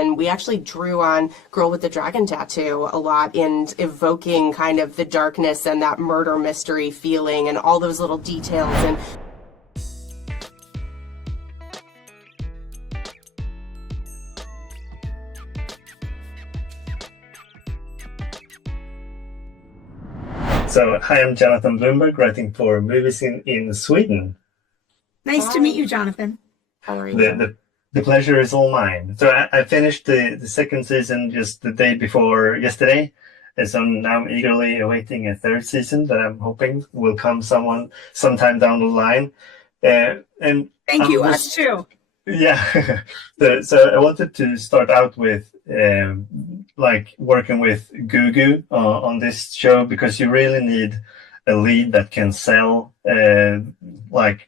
and we actually drew on Girl with the Dragon Tattoo a lot in evoking kind of the darkness and that murder mystery feeling and all those little details. And So, hi, I'm Jonathan Bloomberg, writing for movies in Sweden. Nice to meet you, Jonathan. How are you? The pleasure is all mine. So I finished the second season just the day before yesterday, and so now I'm eagerly awaiting a third season that I'm hoping will come sometime down the line. And Thank you, us too. Yeah. So I wanted to start out with like working with Gugu on this show, because you really need a lead that can sell, like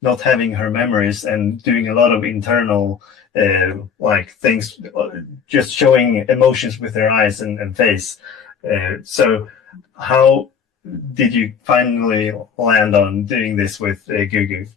not having her memories and doing a lot of internal like things, just showing emotions with her eyes and face. So how did you finally land on doing this with Gugu?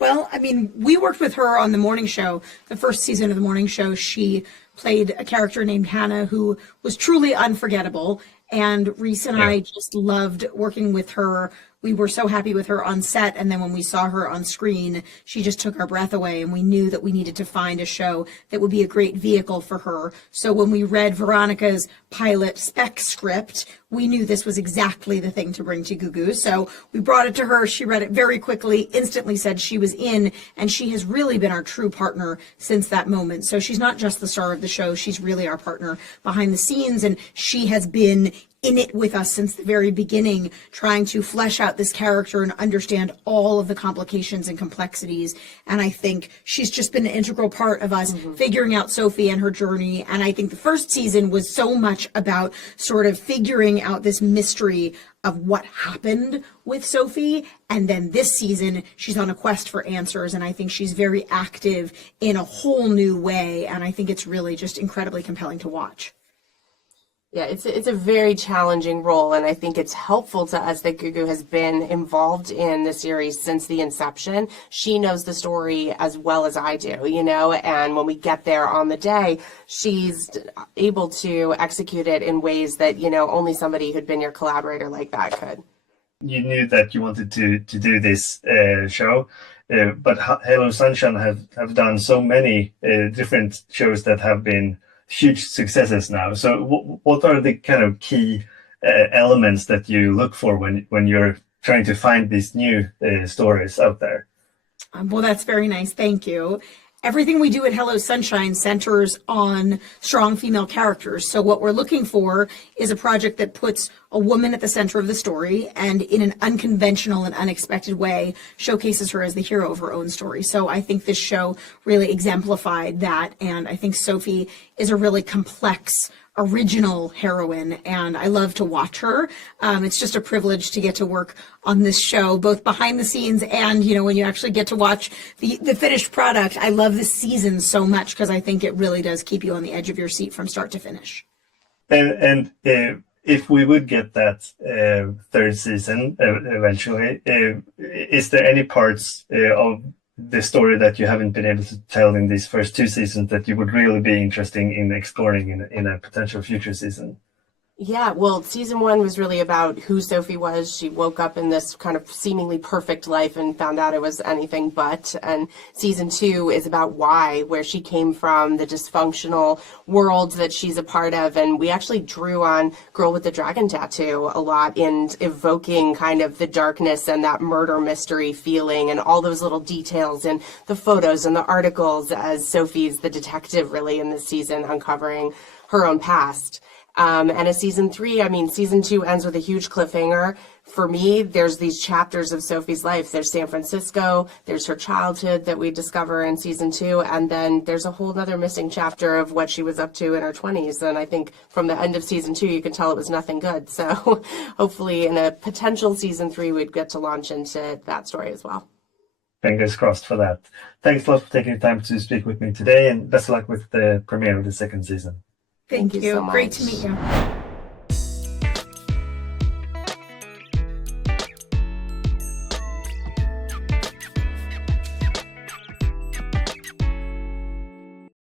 Well, I mean, we worked with her on the morning show, the first season of the morning show. She played a character named Hannah who was truly unforgettable. And Reese and I just loved working with her. We were so happy with her on set. And then when we saw her on screen, she just took our breath away. And we knew that we needed to find a show that would be a great vehicle for her. So when we read Veronica's pilot spec script, we knew this was exactly the thing to bring to Gugu. So we brought it to her. She read it very quickly, instantly said she was in. And she has really been our true partner since that moment. So she's not just the star of the show. She's really our partner behind the scenes. And she has been in it with us since the very beginning, trying to flesh out this character and understand all of the complications and complexities. And I think she's just been an integral part of us figuring out Sophie and her journey. And I think the first season was so much about sort of figuring out this mystery of what happened with Sophie. And then this season, she's on a quest for answers. And I think she's very active in a whole new way. And I think it's really just incredibly compelling to watch. Yeah, it's a very challenging role, and I think it's helpful to us that Gugu has been involved in the series since the inception. She knows the story as well as I do, you know, and when we get there on the day, she's able to execute it in ways that, you know, only somebody who'd been your collaborator like that could. You knew that you wanted to do this show, but Hello Sunshine have done so many different shows that have been huge successes now. So what are the kind of key elements that you look for when you're trying to find these new stories out there? Well, that's very nice. Thank you. Everything we do at Hello Sunshine centers on strong female characters. So what we're looking for is a project that puts a woman at the center of the story and in an unconventional and unexpected way showcases her as the hero of her own story. So I think this show really exemplified that. And I think Sophie is a really complex, original heroine, and I love to watch her. It's just a privilege to get to work on this show, both behind the scenes and, you know, when you actually get to watch the finished product. I love this season so much because I think it really does keep you on the edge of your seat from start to finish. And if we would get that third season eventually, is there any parts of the story that you haven't been able to tell in these first two seasons that you would really be interested in exploring in a potential future season? Yeah, well, season one was really about who Sophie was. She woke up in this kind of seemingly perfect life and found out it was anything but. And season two is about why, where she came from, the dysfunctional world that she's a part of. And we actually drew on Girl with the Dragon Tattoo a lot in evoking kind of the darkness and that murder mystery feeling and all those little details in the photos and the articles as Sophie's the detective really in this season, uncovering her own past. And a season three, I mean, season two ends with a huge cliffhanger. For me, there's these chapters of Sophie's life. There's San Francisco, there's her childhood that we discover in season two, and then there's a whole other missing chapter of what she was up to in her 20s. And I think from the end of season two, you can tell it was nothing good. So hopefully in a potential season three, we'd get to launch into that story as well. Fingers crossed for that. Thanks a lot for taking the time to speak with me today, and best of luck with the premiere of the second season. Thank you. So much. Great to meet you.